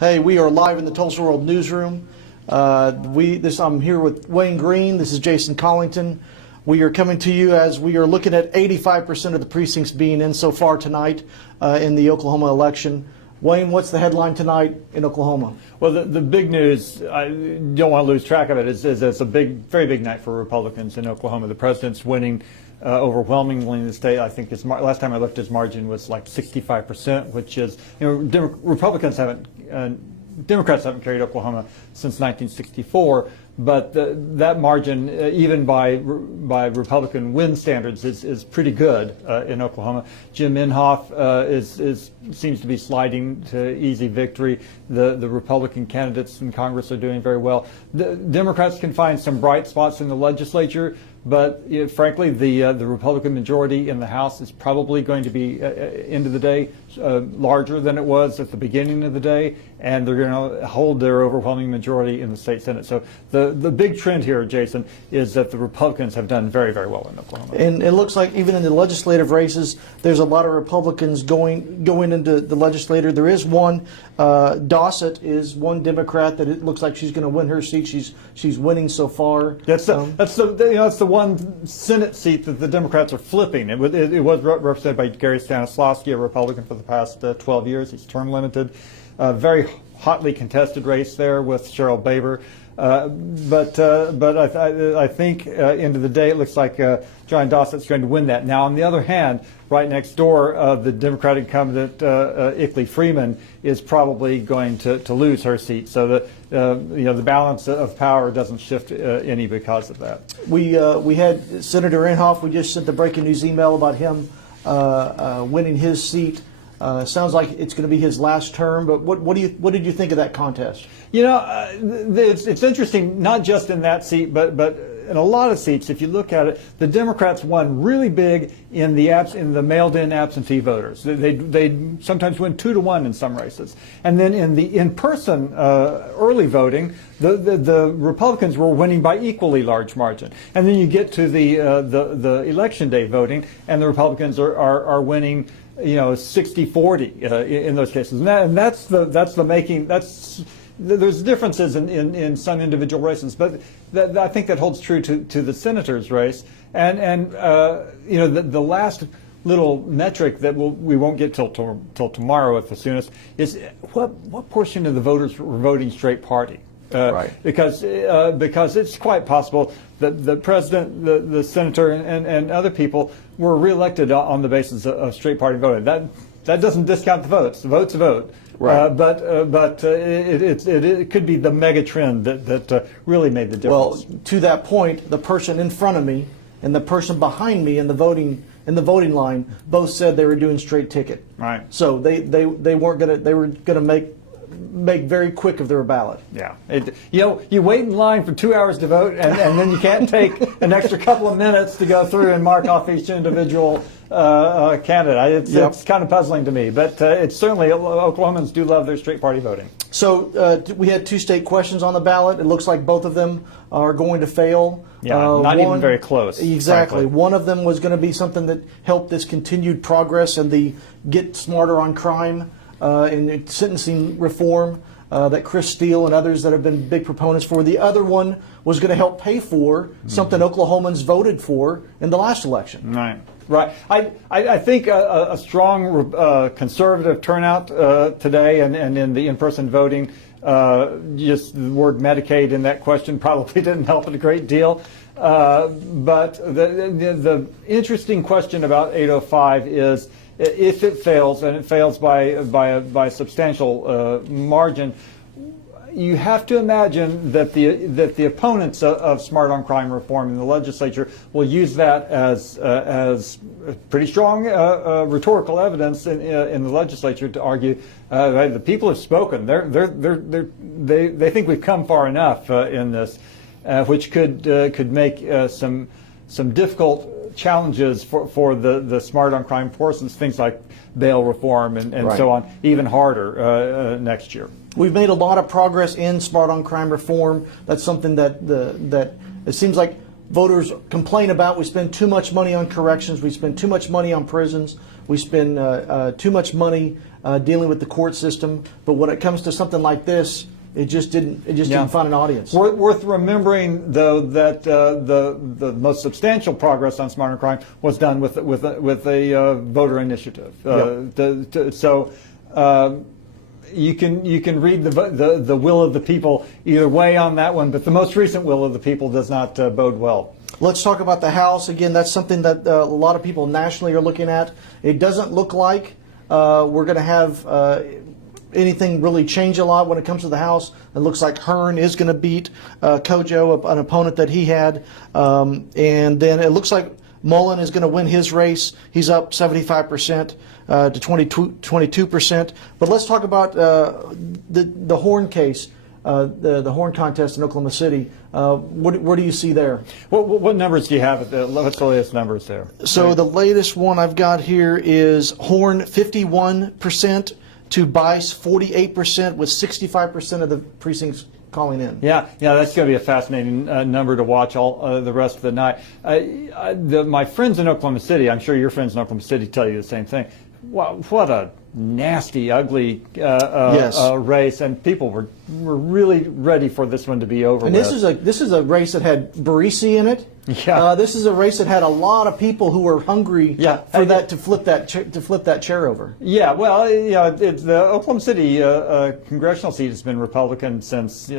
Hey, we are live in the Tulsa World newsroom. I'm here with Wayne Green. This is Jason Collington. We are coming to you as we are looking at 85% of the precincts being in so far tonight in the Oklahoma election. Wayne, what's the headline tonight in Oklahoma? Well, the big news, I don't want to lose track of it, is it's a very big night for Republicans in Oklahoma. The president's winning overwhelmingly in the state. I think last time I looked, his margin was like 65%, which is, Democrats haven't carried Oklahoma since 1964, but that margin, even by Republican win standards, is pretty good in Oklahoma. Jim Inhofe seems to be sliding to easy victory. The Republican candidates in Congress are doing very well. The Democrats can find some bright spots in the legislature, but frankly, the Republican majority in the House is probably going to be, end of the day, larger than it was at the beginning of the day, and they're going to hold their overwhelming majority in the state Senate. So the big trend here, Jason, is that the Republicans have done very, very well in Oklahoma. And it looks like even in the legislative races, there's a lot of Republicans going into the legislature. There is one, Dossett is one Democrat that it looks like she's going to win her seat. She's winning so far. That's the one Senate seat that the Democrats are flipping. It was represented by Gary Stanislawski, a Republican for the past 12 years. He's term limited. Very hotly contested race there with Cheryl Baber. But I think end of the day, it looks like John Dossett's going to win that. Now, on the other hand, right next door, the Democratic incumbent Ickley Freeman is probably going to lose her seat. So the balance of power doesn't shift any because of that. We had Senator Inhofe. We just sent the breaking news email about him winning his seat. Sounds like it's going to be his last term, but what did you think of that contest? It's interesting, not just in that seat, but in a lot of seats. If you look at it, the Democrats won really big in the mailed-in absentee voters. They sometimes win 2-1 in some races, and then in the in-person early voting, the Republicans were winning by equally large margin. And then you get to the election day voting, and the Republicans are winning 60-40 in those cases, there's differences in some individual races, but I think that holds true to the senator's race. And the last little metric that we won't get till tomorrow at the soonest is what portion of the voters were voting straight party. Right. Because it's quite possible that the president, the senator, and other people were reelected on the basis of straight party voting. That doesn't discount the votes. The vote's a vote. Right. But it could be the mega trend that really made the difference. Well, to that point, the person in front of me and the person behind me in the voting line both said they were doing straight ticket. Right. So they weren't gonna they were gonna make very quick of their ballot. Yeah. You wait in line for 2 hours to vote, and then you can't take an extra couple of minutes to go through and mark off each individual candidate. It's kind of puzzling to me, but it's certainly, Oklahomans do love their straight party voting. So we had 2 state questions on the ballot. It looks like both of them are going to fail. Yeah, not even very close. Exactly. Frankly. One of them was going to be something that helped this continued progress and the get smarter on crime and sentencing reform that Chris Steele and others that have been big proponents for. The other one was going to help pay for something Oklahomans voted for in the last election. Right. I think a strong conservative turnout today and in the in-person voting, just the word Medicaid in that question probably didn't help it a great deal. But the interesting question about 805 is, if it fails, and it fails by a substantial margin, you have to imagine that the opponents of smart on crime reform in the legislature will use that as pretty strong rhetorical evidence in the legislature to argue the people have spoken. They think we've come far enough in this, which could make some difficult challenges for the smart on crime forces, things like bail reform and right. So on, even harder next year. We've made a lot of progress in smart on crime reform. That's something that it seems like voters complain about. We spend too much money on corrections. We spend too much money on prisons. We spend too much money dealing with the court system. But when it comes to something like this, it just didn't find an audience. Worth remembering, though, that the most substantial progress on Smarter Crime was done with a voter initiative. So you can read the will of the people either way on that one, but the most recent will of the people does not bode well. Let's talk about the House. Again, that's something that a lot of people nationally are looking at. It doesn't look like we're going to have anything really change a lot when it comes to the House. It looks like Hearn is going to beat Kojo, an opponent that he had. And then it looks like Mullen is going to win his race. He's up 75% to 22%. But let's talk about the Horn case, the Horn contest in Oklahoma City. Where do you see there? What numbers do you have? What's the latest numbers there? So the latest one I've got here is Horn 51%. To Bice 48%, with 65% of the precincts calling in. Yeah, that's going to be a fascinating number to watch all the rest of the night. My friends in Oklahoma City, I'm sure your friends in Oklahoma City tell you the same thing. What a nasty, ugly race, and people were really ready for this one to be over. And this is a race that had Barisi in it. Yeah. This is a race that had a lot of people who were hungry for that to flip that chair over. Yeah, well, the Oklahoma City congressional seat has been Republican since the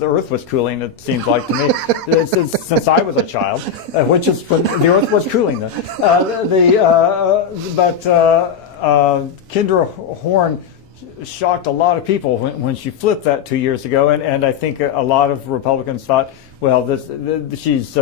Earth was cooling. It seems like to me, since I was a child, which is when the Earth was cooling. But Kendra Horn shocked a lot of people when she flipped that 2 years ago, and I think a lot of Republicans thought, well, she's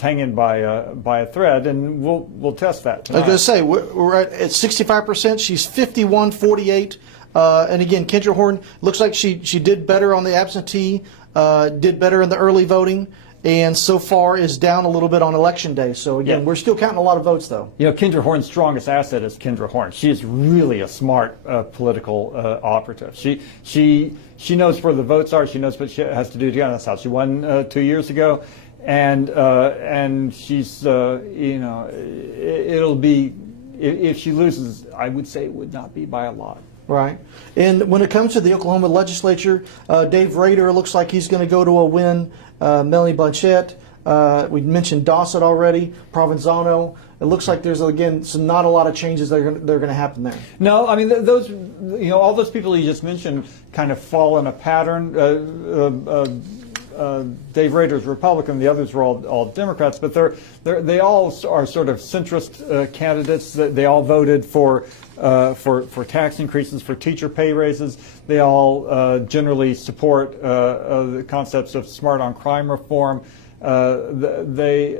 hanging by a thread, and we'll test that tonight. I was going to say we're at 65%. She's 51-48. And again, Kendra Horn looks like she did better on the absentee, did better in the early voting, and so far is down a little bit on election day. So again, we're still counting a lot of votes, though. Kendra Horn's strongest asset is Kendra Horn. She is really a smart political operative. She knows where the votes are. She knows what she has to do to get on this house. She won 2 years ago, and she's it'll be, if she loses, I would say it would not be by a lot. Right. And when it comes to the Oklahoma legislature, Dave Rader looks like he's going to go to a win. Melanie Blanchette, we mentioned Dossett already, Provenzano. It looks like there's, again, not a lot of changes that are going to happen there. No, I mean, all those people you just mentioned kind of fall in a pattern. Dave Rader's Republican, the others were all Democrats, but they all are sort of centrist candidates. They all voted for tax increases, for teacher pay raises. They all generally support the concepts of smart on crime reform. They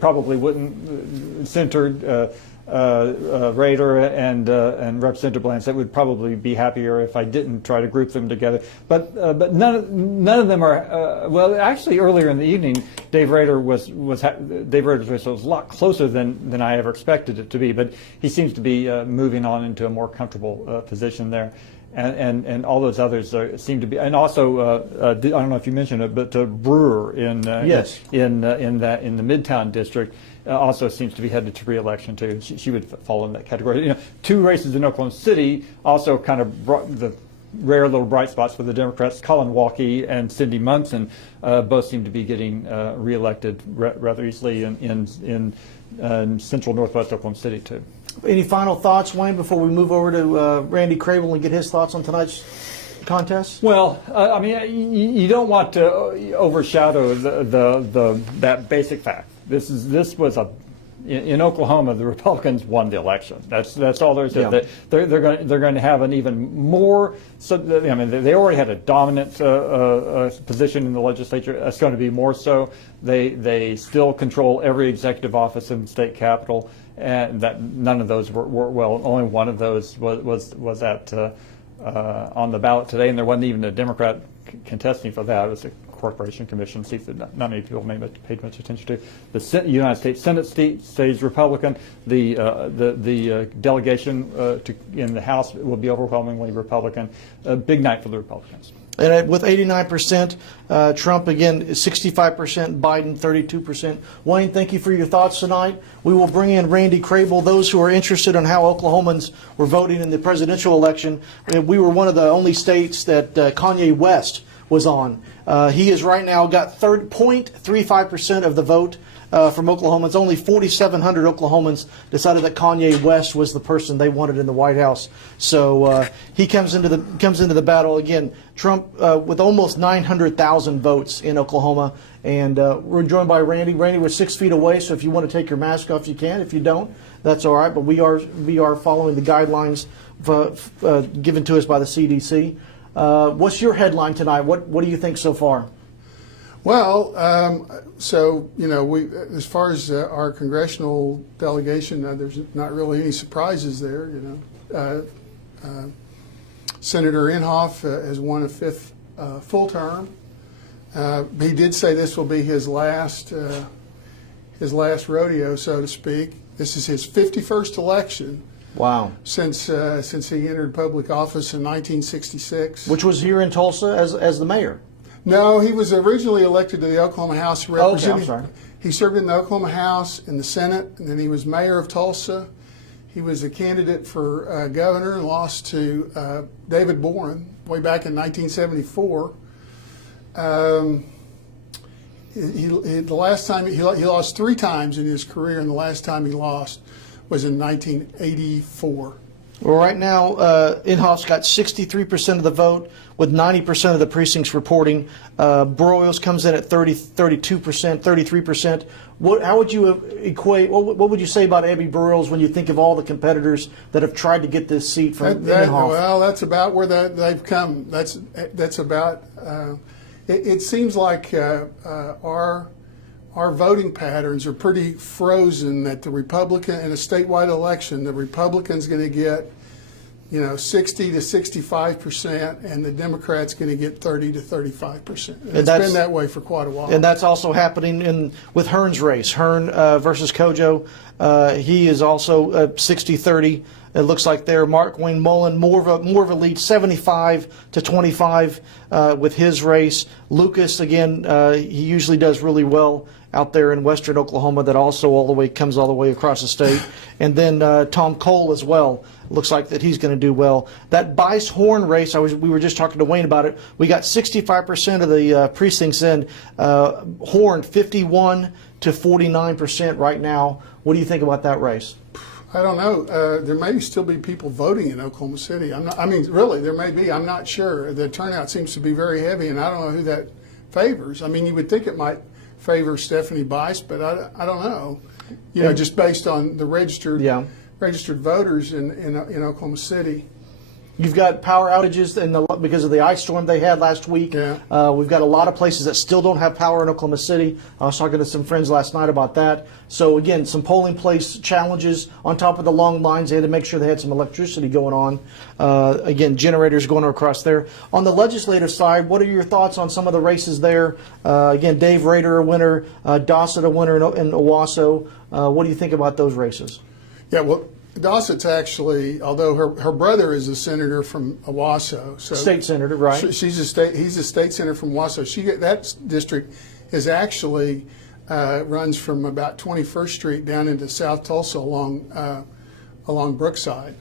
probably wouldn't center Rader and Representative Blanchette would probably be happier if I didn't try to group them together. But none of them are. Well, actually, earlier in the evening, Dave Rader's race was a lot closer than I ever expected it to be. But he seems to be moving on into a more comfortable position there. And all those others seem to be, and also I don't know if you mentioned it, but Brewer in the Midtown district also seems to be headed to re-election too. She would fall in that category. Two races in Oklahoma City also kind of brought the rare little bright spots for the Democrats. Colin Walke and Cindy Munson both seem to be getting re-elected rather easily in central northwest Oklahoma City too. Any final thoughts, Wayne, before we move over to Randy Crable and get his thoughts on tonight's contest? Well, I mean, you don't want to overshadow that basic fact. In Oklahoma, the Republicans won the election. That's all there is. Yeah. They're going to have an even more. So I mean, they already had a dominant position in the legislature. It's going to be more so. They still control every executive office in the state capitol, and that none of those were well. Only one of those was at on the ballot today, and there wasn't even a Democrat contesting for that. It was a Corporation Commission seat that not many people paid much attention to. The United States Senate seat stays Republican. The delegation in the House will be overwhelmingly Republican. A big night for the Republicans. And with 89%, Trump again is 65%, Biden 32%. Wayne, thank you for your thoughts tonight. We will bring in Randy Crable. Those who are interested in how Oklahomans were voting in the presidential election, we were one of the only states that Kanye West was on. He has right now got 0.35% of the vote from Oklahomans. Only 4,700 Oklahomans decided that Kanye West was the person they wanted in the White House. So he comes into the battle again. Trump with almost 900,000 votes in Oklahoma, and we're joined by Randy. Randy, we're 6 feet away, so if you want to take your mask off, you can. If you don't, that's all right. But we are following the guidelines given to us by the CDC. What's your headline tonight? What do you think so far? Well, so, you know, as far as our congressional delegation, there's not really any surprises there, you know. Senator Inhofe has won a fifth full term. He did say this will be his last rodeo, so to speak. This is his 51st election. Wow. Since he entered public office in 1966. Which was here in Tulsa as the mayor. No, he was originally elected to the Oklahoma House of Representatives. Okay, I'm sorry. He served in the Oklahoma House, in the Senate, and then he was mayor of Tulsa. He was a candidate for governor and lost to David Boren way back in 1974. The last time he lost 3 times in his career, and the last time he lost was in 1984. Well, right now, Inhofe's got 63% of the vote, with 90% of the precincts reporting. Broyles comes in at 32%, 33%. How would you equate? What would you say about Abby Broyles when you think of all the competitors that have tried to get this seat from Inhofe? Well, that's about where they've come. That's about. It seems like our voting patterns are pretty frozen. That the Republican in a statewide election, the Republican's going to get, 60 to 65%, and the Democrat's going to get 30 to 35%. And it's been that way for quite a while. And that's also happening with Hearn's race. Hearn versus Kojo. He is also 60-30. It looks like there. Mark Wayne Mullen, more of a lead, 75 to 25 with his race. Lucas, again, he usually does really well out there in western Oklahoma. That also comes all the way across the state. And then Tom Cole as well. Looks like that he's going to do well. That Bice-Horn race, we were just talking to Wayne about it. We got 65% of the precincts in. Horn 51 to 49% right now. What do you think about that race? I don't know. There may still be people voting in Oklahoma City. Really, there may be. I'm not sure. The turnout seems to be very heavy, and I don't know who that favors. I mean, you would think it might favor Stephanie Bice, but I don't know. Just based on the registered voters in Oklahoma City. You've got power outages because of the ice storm they had last week. Yeah. We've got a lot of places that still don't have power in Oklahoma City. I was talking to some friends last night about that. So, again, some polling place challenges on top of the long lines. They had to make sure they had some electricity going on. Again, generators going across there. On the legislative side, what are your thoughts on some of the races there? Again, Dave Rader a winner, Dossett a winner in Owasso. What do you think about those races? Yeah, well, Dossett's actually, although her brother is a senator from Owasso, so state senator, right? He's a state senator from Owasso. That district is actually runs from about 21st Street down into South Tulsa along Brookside,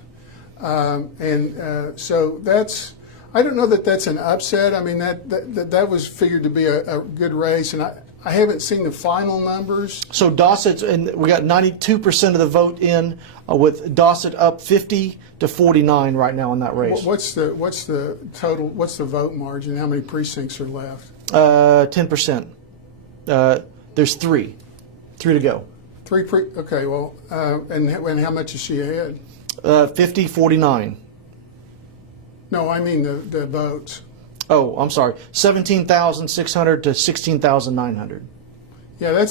so that's. I don't know that that's an upset. I mean that was figured to be a good race, and I haven't seen the final numbers. So Dossett's, and we got 92% of the vote in, with Dossett up 50 to 49 right now in that race. What's the total? What's the vote margin? How many precincts are left? 10%. There's three to go. Okay. Well, and how much is she ahead? 50-49. No, I mean the votes. Oh, I'm sorry. 17,600 to 16,900. Yeah,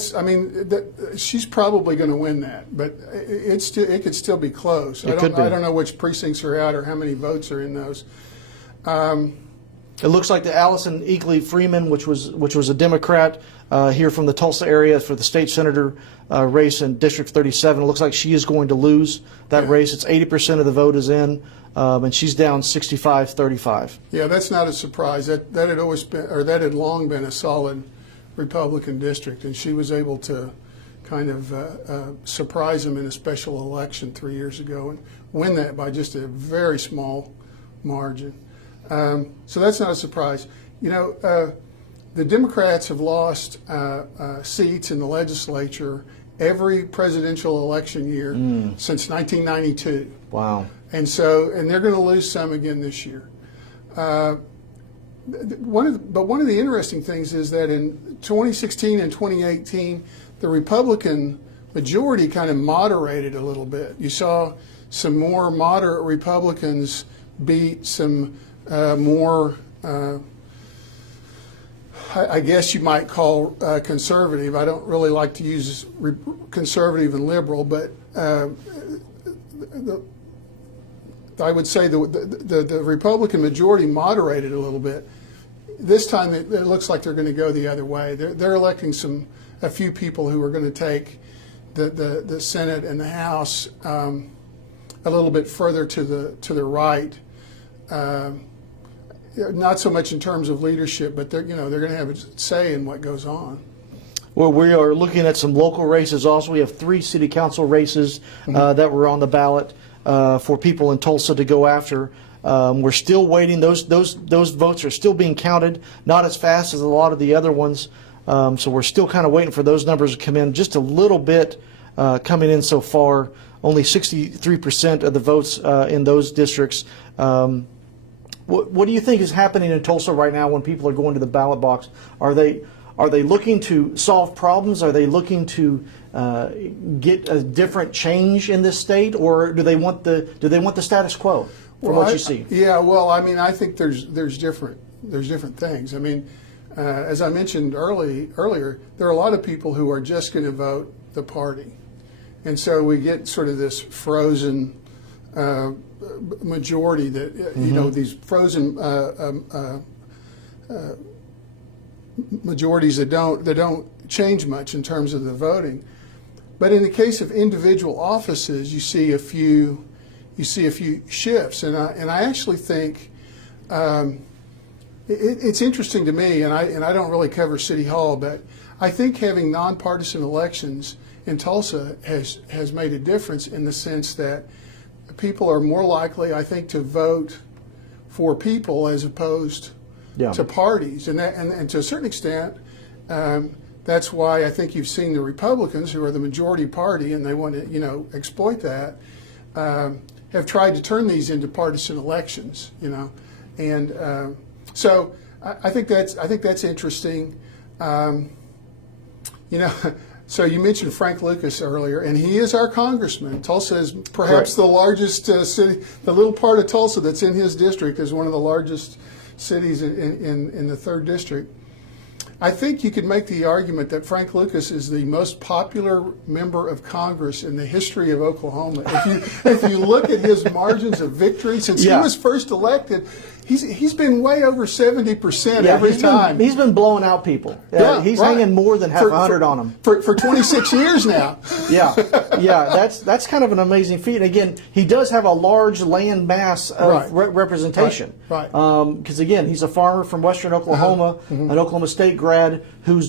she's probably going to win that, but it could still be close. I don't know which precincts are out or how many votes are in those. It looks like the Allison Eakley Freeman, which was a Democrat here from the Tulsa area for the state senator race in District 37. It looks like she is going to lose that race. It's 80% of the vote is in, and she's down 65-35. Yeah, that's not a surprise. That had always been, or that had long been a solid Republican district, and she was able to kind of surprise them in a special election 3 years ago and win that by just a very small margin. So that's not a surprise. You know, the Democrats have lost seats in the legislature every presidential election year since 1992. Wow. And they're going to lose some again this year. One of the interesting things is that in 2016 and 2018, the Republican majority kind of moderated a little bit. You saw some more moderate Republicans beat some more, I guess you might call conservative. I don't really like to use conservative and liberal, but I would say the Republican majority moderated a little bit. This time it looks like they're going to go the other way. They're electing a few people who are going to take the Senate and the House a little bit further to the right. Not so much in terms of leadership, but they're going to have a say in what goes on. Well, we are looking at some local races also. We have 3 city council races that were on the ballot for people in Tulsa to go after. We're still waiting. Those votes are still being counted, not as fast as a lot of the other ones. So we're still kind of waiting for those numbers to come in. Just a little bit coming in so far. Only 63% of the votes in those districts. What do you think is happening in Tulsa right now when people are going to the ballot box? Are they looking to solve problems? Are they looking to get a different change in this state, or do they want the status quo from what you see? Yeah, well, I mean, I think there's different things. I mean, as I mentioned earlier, there are a lot of people who are just going to vote the party, and so we get sort of this frozen majority that you know, these frozen majorities that don't change much in terms of the voting. But in the case of individual offices, you see a few shifts, and I actually think it's interesting to me, and I don't really cover City Hall, but I think having nonpartisan elections in Tulsa has made a difference in the sense that people are more likely, I think, to vote for people as opposed to parties, and to a certain extent, that's why I think you've seen the Republicans, who are the majority party, and they want to exploit that, have tried to turn these into partisan elections, and so I think that's interesting. So you mentioned Frank Lucas earlier, and he is our congressman. Tulsa is perhaps the largest city. The little part of Tulsa that's in his district is one of the largest cities in the 3rd district. I think you could make the argument that Frank Lucas is the most popular member of Congress in the history of Oklahoma. If you look at his margins of victory since he was first elected, he's been way over 70% every time. He's been blowing out people. He's hanging more than half 100 on them for 26 years now. That's kind of an amazing feat. And again, he does have a large land mass of representation. Because again, he's a farmer from Western Oklahoma, an Oklahoma State grad who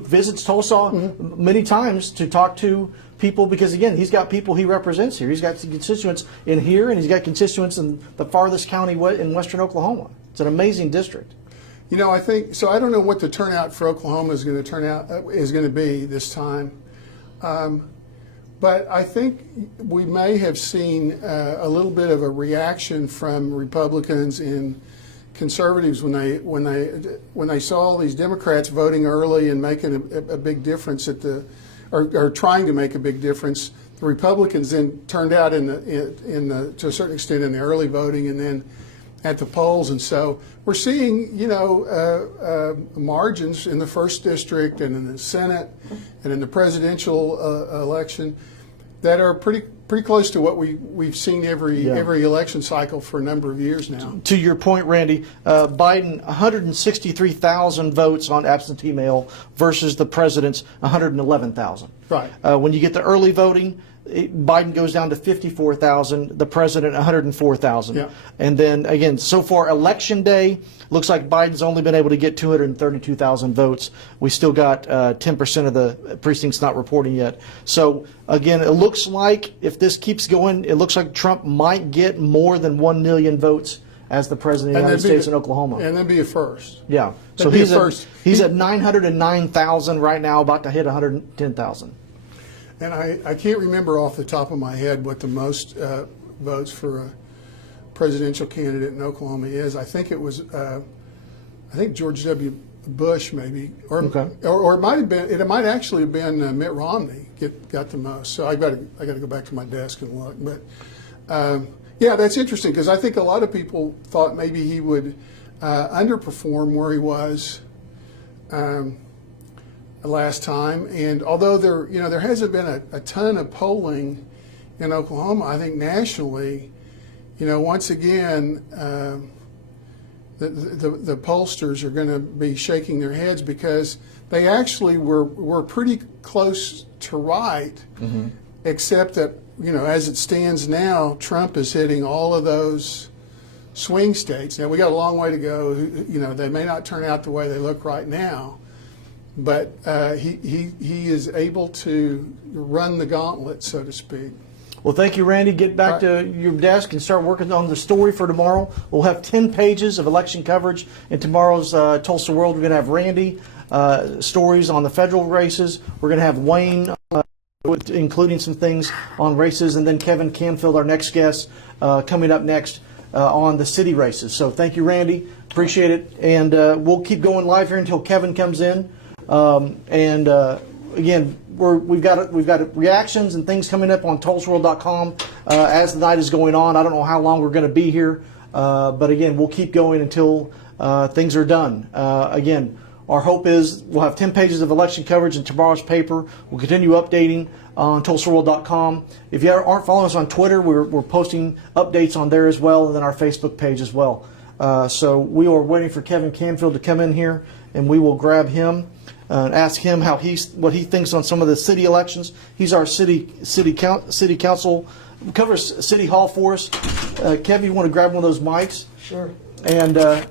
visits Tulsa many times to talk to people, because again, he's got people he represents here. He's got constituents in here, and he's got constituents in the farthest county in Western Oklahoma. It's an amazing district. I think so. I don't know what the turnout for Oklahoma is going to be this time, but I think we may have seen a little bit of a reaction from Republicans and conservatives when they saw all these Democrats voting early and making a big difference or trying to make a big difference. The Republicans then turned out to a certain extent in the early voting and then at the polls, and so we're seeing margins in the 1st district and in the Senate and in the presidential election that are pretty pretty close to what we've seen every election cycle for a number of years now. To your point, Randy, Biden 163,000 votes on absentee mail versus the president's 111,000. Right. When you get to early voting, Biden goes down to 54,000, the president 104,000. Yeah. And then again, so far election day, looks like Biden's only been able to get 232,000 votes. We still got 10% of the precincts not reporting yet. So again, it looks like if this keeps going, it looks like Trump might get more than 1 million votes as the president of the United States in Oklahoma. And then be a first. Yeah. So he's at 909,000 right now, about to hit 110,000. And I can't remember off the top of my head what the most votes for a presidential candidate in Oklahoma is. I think it was, I think George W. Bush maybe, or it might have been. It might actually have been Mitt Romney got the most. So I got to go back to my desk and look. But yeah, that's interesting because I think a lot of people thought maybe he would underperform where he was last time. And although there hasn't been a ton of polling in Oklahoma, I think nationally, once again, the pollsters are going to be shaking their heads because they actually were pretty close to right, except that as it stands now, Trump is hitting all of those swing states. Now we got a long way to go. They may not turn out the way they look right now, but he is able to run the gauntlet, so to speak. Well, thank you, Randy. Get back to your desk and start working on the story for tomorrow. We'll have 10 pages of election coverage in tomorrow's Tulsa World. We're going to have Randy stories on the federal races. We're going to have Wayne including some things on races, and then Kevin Canfield, our next guest, coming up next on the city races. So thank you, Randy. Appreciate it. And we'll keep going live here until Kevin comes in. Again, we've got reactions and things coming up on TulsaWorld.com as the night is going on. I don't know how long we're going to be here, but again, we'll keep going until things are done. Again, our hope is we'll have 10 pages of election coverage in tomorrow's paper. We'll continue updating on TulsaWorld.com. If you aren't following us on Twitter, we're posting updates on there as well, and then our Facebook page as well. So we are waiting for Kevin Canfield to come in here, and we will grab him and ask him what he thinks on some of the city elections. He's our city council, covers City Hall for us. Kevin, you want to grab one of those mics? Sure. And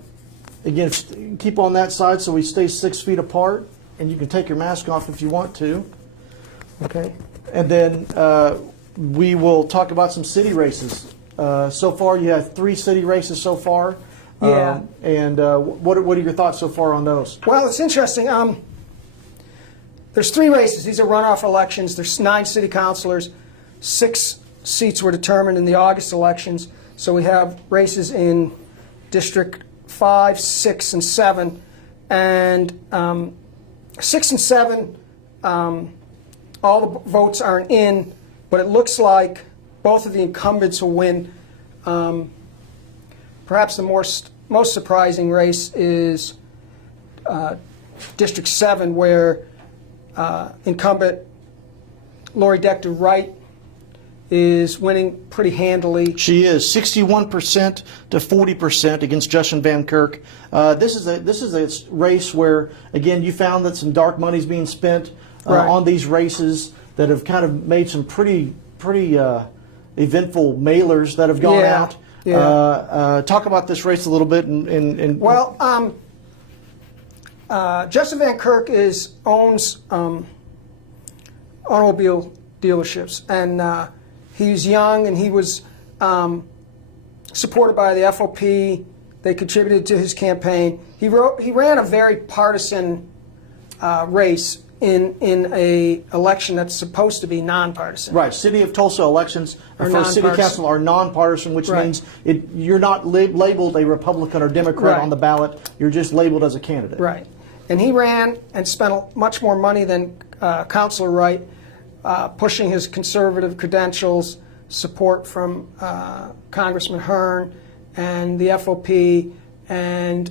again, keep on that side so we stay 6 feet apart, and you can take your mask off if you want to. Okay. And then we will talk about some city races. So far, you have 3 city races so far. Yeah. What are your thoughts so far on those? Well, it's interesting. There's 3 races. These are runoff elections. There's 9 city councilors. 6 seats were determined in the August elections. So we have races in District 5, 6, and 7. And 6 and 7, all the votes aren't in, but it looks like both of the incumbents will win. Perhaps the most surprising race is District 7, where incumbent Lori Decter Wright is winning pretty handily. She is 61% to 40% against Justin Van Kirk. This is a race where, again, you found that some dark money is being spent on these races that have kind of made some pretty eventful mailers that have gone out. Yeah. Talk about this race a little bit. Well, Justin Van Kirk owns automobile dealerships, and he's young, and he was supported by the FOP. They contributed to his campaign. He ran a very partisan race in a election that's supposed to be nonpartisan. Right. City of Tulsa elections for city council are nonpartisan, which means you're not labeled a Republican or Democrat on the ballot. You're just labeled as a candidate. Right. And he ran and spent much more money than Councilor Wright, pushing his conservative credentials, support from Congressman Hearn and the FOP. And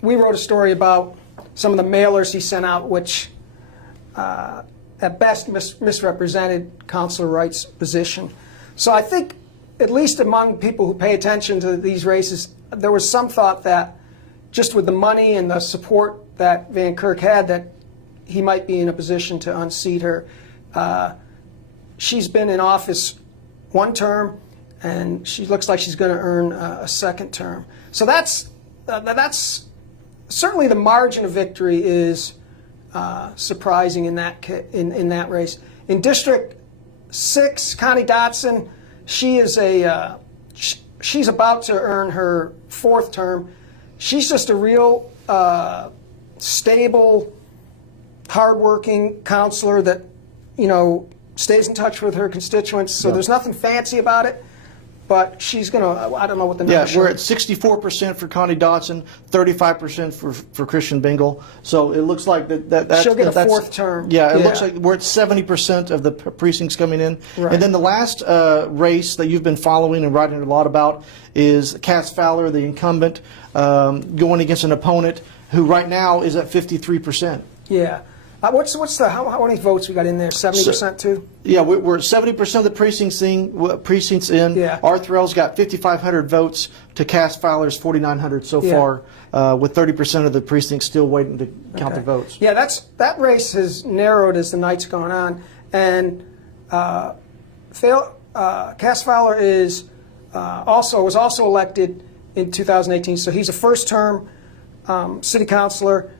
we wrote a story about some of the mailers he sent out, which at best misrepresented Counselor Wright's position. So I think, at least among people who pay attention to these races, there was some thought that just with the money and the support that Van Kirk had, that he might be in a position to unseat her. She's been in office one term, and she looks like she's going to earn a second term. So that's certainly the margin of victory is surprising in that race. In District 6, Connie Dotson, she's about to earn her fourth term. She's just a real stable, hardworking counselor that, stays in touch with her constituents. So there's nothing fancy about it. But she's going to, I don't know what the numbers are. We're at 64% for Connie Dotson, 35% for Christian Bingle. So it looks like that's... She'll get a fourth term. Yeah, it looks like we're at 70% of the precincts coming in. Right. And then the last race that you've been following and writing a lot about is Cass Fowler, the incumbent, going against an opponent who right now is at 53%. Yeah. What's the how many votes we got in there? 70% too? Yeah, we're 70% of the precincts in. Yeah. Arthurel's got 5,500 votes to Cass Fowler's 4,900 so far, with 30% of the precincts still waiting to count the votes. Yeah, that race has narrowed as the night's gone on, and Cass Fowler was also elected in 2018, so he's a first-term city councilor.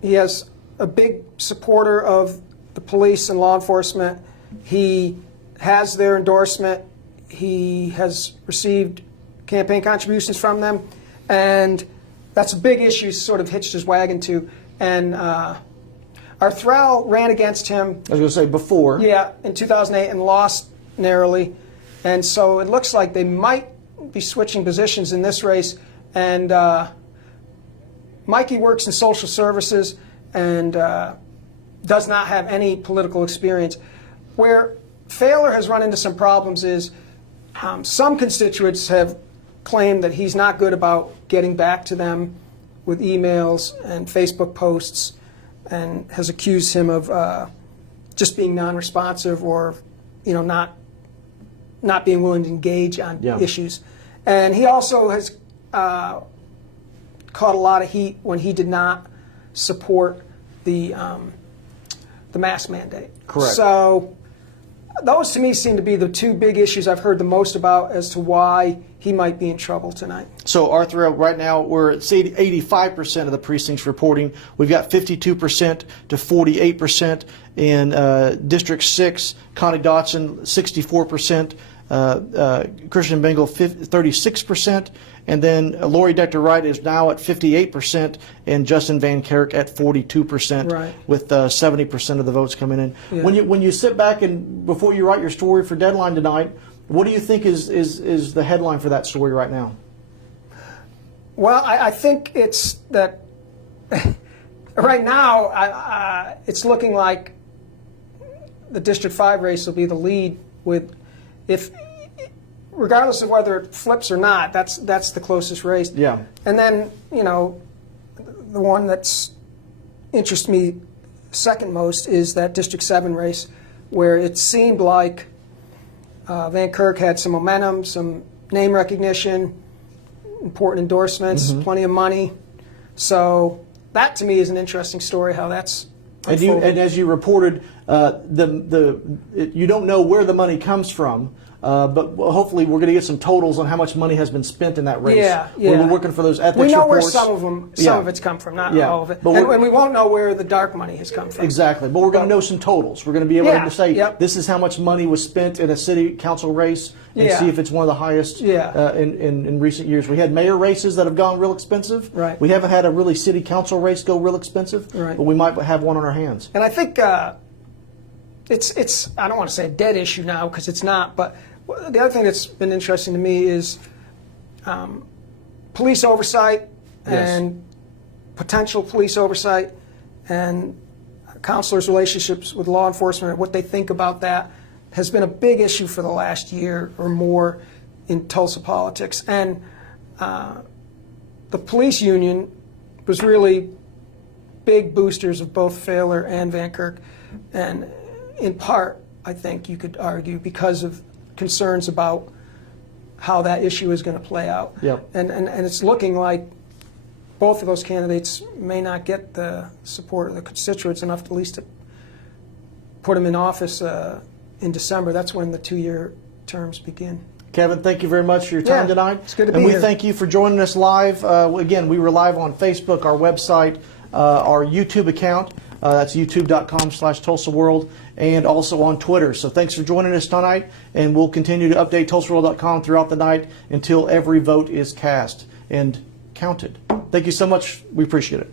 He has a big supporter of the police and law enforcement. He has their endorsement. He has received campaign contributions from them, and that's a big issue he's sort of hitched his wagon to. And Arthurel ran against him. I was going to say before. Yeah, in 2008 and lost narrowly. And so it looks like they might be switching positions in this race. And Mikey works in social services and does not have any political experience. Where Fowler has run into some problems is some constituents have claimed that he's not good about getting back to them with emails and Facebook posts, and has accused him of just being non-responsive or not being willing to engage on issues. And he also has caught a lot of heat when he did not support the mask mandate. Correct. So those to me seem to be the two big issues I've heard the most about as to why he might be in trouble tonight. So Arthur, right now we're at 85% of the precincts reporting. We've got 52% to 48% in District 6. Connie Dotson 64%. Christian Bingle 36%. And then Lori Dector Wright is now at 58%, and Justin Van Kerk at 42%, right, with 70% of the votes coming in. Yeah. When you sit back and before you write your story for Deadline tonight, what do you think is the headline for that story right now? Well, I think it's that right now it's looking like the District 5 race will be the lead, with regardless of whether it flips or not, that's the closest race. Yeah. And then, the one that's interests me second most is that District 7 race, where it seemed like Van Kerk had some momentum, some name recognition, important endorsements, plenty of money. So that to me is an interesting story, how that's unfolded. And as you reported, you don't know where the money comes from. But hopefully we're going to get some totals on how much money has been spent in that race. Yeah. We're working for those ethics reports. We know where some of it's come from, not all of it. And we won't know where the dark money has come from. Exactly. But we're going to know some totals. We're going to be able to say, yep, this is how much money was spent in a city council race, and see if it's one of the highest in recent years. We had mayor races that have gone real expensive. Right. We haven't had a really city council race go real expensive. Right. But we might have one on our hands. And I think it's I don't want to say a dead issue now, because it's not, but the other thing that's been interesting to me is police oversight and potential police oversight, and counselors' relationships with law enforcement and what they think about that has been a big issue for the last year or more in Tulsa politics. And the police union was really big boosters of both Fowler and Van Kerk. And in part, I think you could argue, because of concerns about how that issue is going to play out. Yep. And it's looking like both of those candidates may not get the support of the constituents enough to at least to put them in office in December. That's when the 2-year terms begin. Kevin, thank you very much for your time Yeah, tonight. it's good to and be we here. thank you for joining us live. Again, we were live on Facebook, our website, our YouTube account. That's youtube.com/Tulsa World, and also on Twitter. So thanks for joining us tonight, and we'll continue to update TulsaWorld.com throughout the night until every vote is cast and counted. Thank you so much. We appreciate it.